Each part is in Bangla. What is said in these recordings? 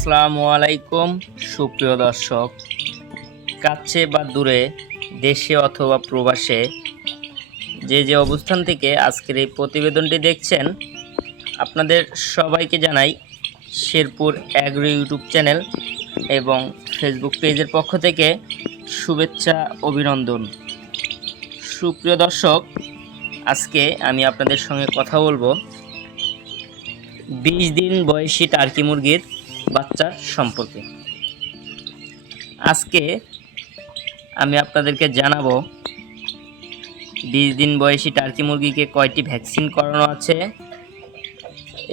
আসসালামু আলাইকুম সুপ্রিয় দর্শক, কাছে বা দূরে, দেশে অথবা প্রবাসে যে অবস্থান থেকে আজকের এই প্রতিবেদনটি দেখছেন, আপনাদের সবাইকে জানাই শেরপুর অ্যাগ্রো ইউটিউব চ্যানেল এবং ফেসবুক পেজের পক্ষ থেকে শুভেচ্ছা অভিনন্দন। সুপ্রিয় দর্শক, আজকে আমি আপনাদের সঙ্গে কথা বলবো 20 দিন বয়সী টার্কি মুরগির বাচ্চার সম্পর্কে। আজকে আমি আপনাদেরকে জানাবো 20 দিন বয়সী টার্কি মুরগিকে কয়টি ভ্যাকসিন করানো আছে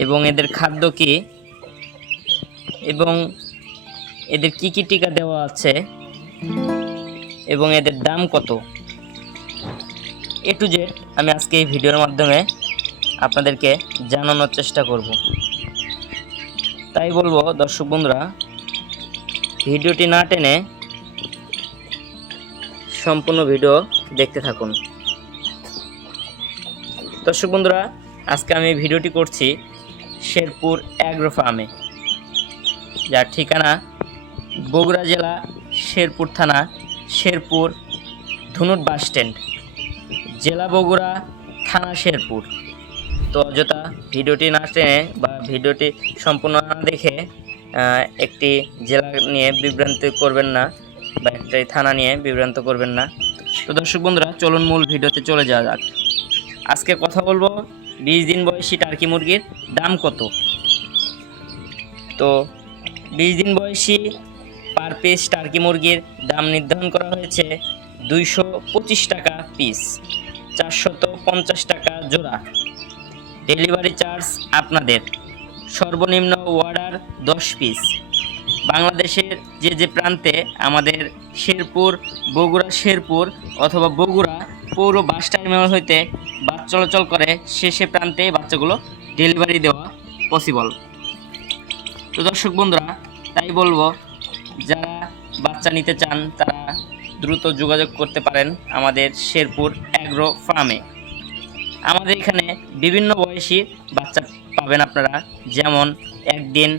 এবং এদের খাদ্য কী এবং এদের কি কি টিকা দেওয়া আছে এবং এদের দাম কত, A to Z আমি আজকে এই ভিডিওর মাধ্যমে আপনাদেরকে জানানোর চেষ্টা করব। তাই বলবো দর্শক বন্ধুরা, ভিডিওটি না টেনে সম্পূর্ণ ভিডিও দেখতে থাকুন। দর্শক বন্ধুরা, আজকে আমি ভিডিওটি করছি শেরপুর অ্যাগ্রো ফার্মে, যার ঠিকানা বগুড়া জেলা শেরপুর থানা, শেরপুর ধুনুট বাস স্ট্যান্ড, জেলা বগুড়া, থানা শেরপুর। তো অযথা ভিডিওটি না টেনে বা ভিডিওটি সম্পূর্ণ না দেখে একটি জেলা নিয়ে বিভ্রান্ত করবেন না বা একটি থানা নিয়ে বিভ্রান্ত করবেন না। তো দর্শক বন্ধুরা, চলুন মূল ভিডিওতে চলে যাওয়া যাক। আজকে কথা বলবো 20 দিন বয়সী টার্কি মুরগির দাম কত। তো 20 দিন বয়সী পার পিস টার্কি মুরগির দাম নির্ধারণ করা হয়েছে 225 টাকা পিস, 450 টাকা জোড়া। ডেলিভারি চার্জ আপনাদের। সর্বনিম্ন অর্ডার 10 পিস। বাংলাদেশের যে প্রান্তে আমাদের শেরপুর, বগুড়া শেরপুর অথবা বগুড়া পৌর বাস টার্মিনাল হইতে বাস চলাচল করে, সে প্রান্তে বাচ্চাগুলো ডেলিভারি দেওয়া পসিবল। তো দর্শক বন্ধুরা, তাই বলবো, যারা বাচ্চা নিতে চান তারা দ্রুত যোগাযোগ করতে পারেন আমাদের শেরপুর অ্যাগ্রো ফার্মে। আমাদের এখানে বিভিন্ন বয়সী বাচ্চা পাবেন আপনারা, যেমন 1 দিন,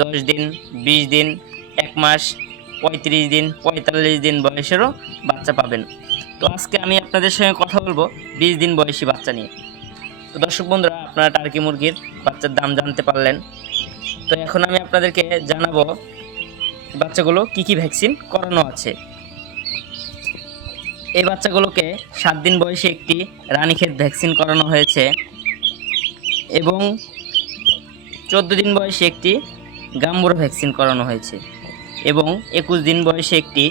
10 দিন, 20 দিন, 1 মাস, 35 দিন, 45 দিন বয়সেরও বাচ্চা পাবেন। তো আজকে আমি আপনাদের সঙ্গে কথা বলবো 20 দিন বয়সী বাচ্চা নিয়ে। তো দর্শক বন্ধুরা, আপনারা টার্কি মুরগির বাচ্চার দাম জানতে পারলেন। তো এখন আমি আপনাদেরকে জানাবো বাচ্চাগুলো কি কি ভ্যাকসিন করানো আছে। এই বাচ্চাগুলোকে 7 দিন বয়সে একটি রানীক্ষেত ভ্যাকসিন করানো হয়েছে এবং 14 দিন বয়সে একটি গাম্বুরা ভ্যাকসিন করানো হয়েছে এবং 21 দিন বয়সে একটি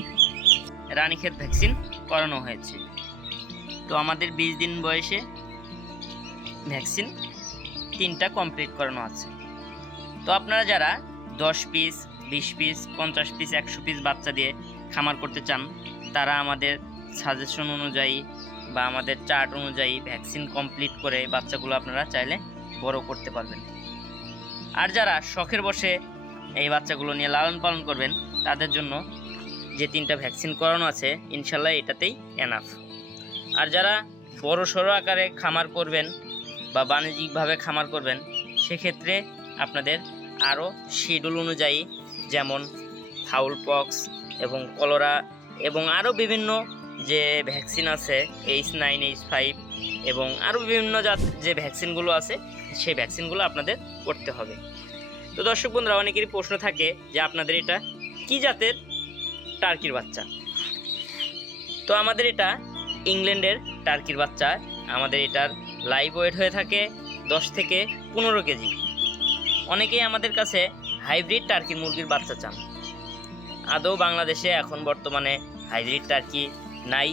রানীক্ষেত ভ্যাকসিন করানো হয়েছে। তো আমাদের 20 দিন বয়সে ভ্যাকসিন 3টা কমপ্লিট করানো আছে। তো আপনারা যারা 10 পিস, 20 পিস, 50 পিস, 100 পিস বাচ্চা দিয়ে খামার করতে চান, তারা আমাদের সাজেশন অনুযায়ী বা আমাদের চার্ট অনুযায়ী ভ্যাকসিন কমপ্লিট করে বাচ্চাগুলো আপনারা চাইলে বড় করতে পারবেন। আর যারা শখের বসে এই বাচ্চাগুলো নিয়ে লালন পালন করবেন, তাদের জন্য যে 3টা ভ্যাকসিন করানো আছে, ইনশাল্লাহ এটাতেই এনাফ। আর যারা বড় সড়ো আকারে খামার করবেন বা বাণিজ্যিকভাবে খামার করবেন, সেক্ষেত্রে আপনাদের আরও শিডিউল অনুযায়ী, যেমন ফাউল পক্স এবং কলেরা এবং আরও বিভিন্ন যে ভ্যাকসিন আছে, H9, H5 এবং আরও বিভিন্ন যে ভ্যাকসিনগুলো আছে, সেই ভ্যাকসিনগুলো আপনাদের করতে হবে। তো দর্শক বন্ধুরা, অনেকেরই প্রশ্ন থাকে যে আপনাদের এটা কি জাতের টার্কির বাচ্চা। তো আমাদের এটা ইংল্যান্ডের টার্কির বাচ্চা। আমাদের এটার লাইভ ওয়েট হয়ে থাকে 10 থেকে 15 কেজি। অনেকেই আমাদের কাছে হাইব্রিড টার্কি মুরগির বাচ্চা চান। আদৌ বাংলাদেশে এখন বর্তমানে হাইব্রিড টার্কি নাই।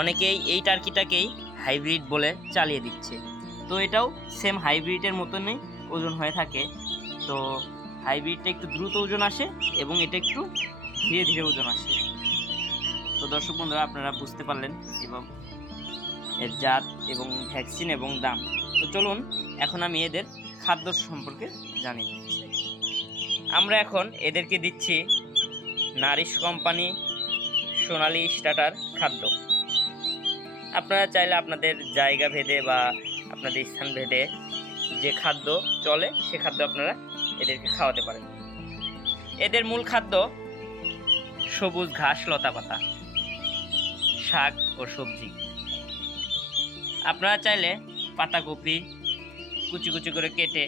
অনেকেই এই টার্কিটাকেই হাইব্রিড বলে চালিয়ে দিচ্ছে। তো এটাও সেম হাইব্রিডের মতনই ওজন হয়ে থাকে। তো হাইব্রিডটা একটু দ্রুত ওজন আসে এবং এটা একটু ধীরে ধীরে ওজন আসে। তো দর্শক বন্ধুরা, আপনারা বুঝতে পারলেন এবং এর জাত এবং ভ্যাকসিন এবং দাম। তো চলুন এখন আমি এদের খাদ্য সম্পর্কে জানিয়ে দিচ্ছি। আমরা এখন এদেরকে দিচ্ছি নারিশ কোম্পানি সোনালি স্টার্টার খাদ্য। আপনারা চাইলে আপনাদের জায়গা ভেদে বা আপনাদের স্থান ভেদে যে খাদ্য চলে, সে খাদ্য আপনারা এদেরকে খাওয়াতে পারেন। এদের মূল খাদ্য সবুজ ঘাস, লতাপাতা, শাক ও সবজি। আপনারা চাইলে পাতাকপি কুচি কুচি করে কেটে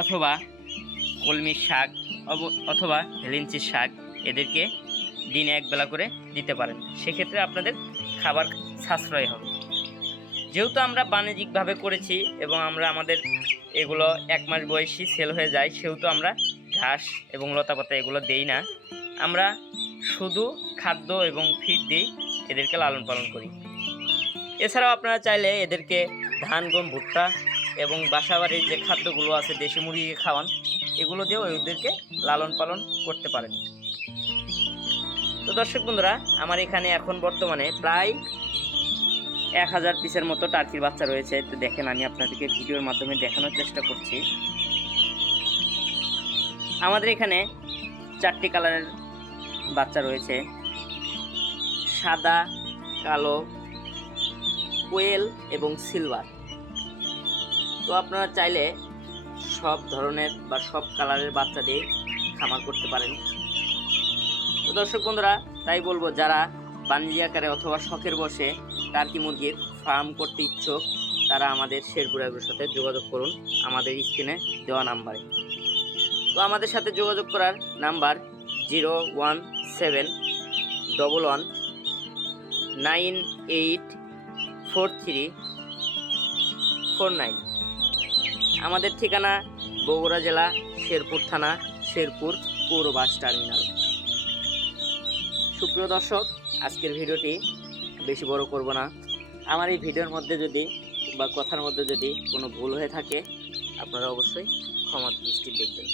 অথবা কলমির শাক অথবা হেলেঞ্চির শাক এদেরকে দিনে একবেলা করে দিতে পারেন। সেক্ষেত্রে আপনাদের খাবার সাশ্রয় হবে। যেহেতু আমরা বাণিজ্যিকভাবে করেছি এবং আমাদের এগুলো 1 মাস বয়সী সেল হয়ে যায়, সেহেতু আমরা ঘাস এবং লতাপাতা এগুলো দেই না। আমরা শুধু খাদ্য এবং ফিড দিই, এদেরকে লালন পালন করি। এছাড়াও আপনারা চাইলে এদেরকে ধান, গম, ভুট্টা এবং বাসাবাড়ির যে খাদ্যগুলো আছে দেশি মুরগিকে খাওয়ান, এগুলো দিয়েও এদেরকে লালন পালন করতে পারেন। তো দর্শক বন্ধুরা, আমার এখানে এখন বর্তমানে প্রায় 1000 পিসের মতো টার্কির বাচ্চা রয়েছে। তো দেখেন, আমি আপনাদেরকে ভিডিওর মাধ্যমে দেখানোর চেষ্টা করছি। আমাদের এখানে 4টি কালারের বাচ্চা রয়েছে, সাদা, কালো, কোয়েল এবং সিলভার। তো আপনারা চাইলে সব ধরনের বা সব কালারের বাচ্চা দিয়ে খামার করতে পারেন। তো দর্শক বন্ধুরা, তাই বলবো, যারা বাণিজ্যিক আকারে অথবা শখের বসে টার্কি মুরগির ফার্ম করতে ইচ্ছুক, তারা আমাদের শেরপুর এগ্রোর সাথে যোগাযোগ করুন আমাদের স্ক্রিনে দেওয়া নাম্বারে। তো আমাদের সাথে যোগাযোগ করার নাম্বার 01711984349। আমাদের ঠিকানা বগুড়া জেলা, শেরপুর থানা, শেরপুর পৌর বাস টার্মিনাল। সুপ্রিয় দর্শক, আজকের ভিডিওটি বেশি বড় করব না। আমার এই ভিডিওর মধ্যে যদি বা কথার মধ্যে যদি কোনো ভুল হয়ে থাকে, আপনারা অবশ্যই ক্ষমা দৃষ্টি দেখবেন।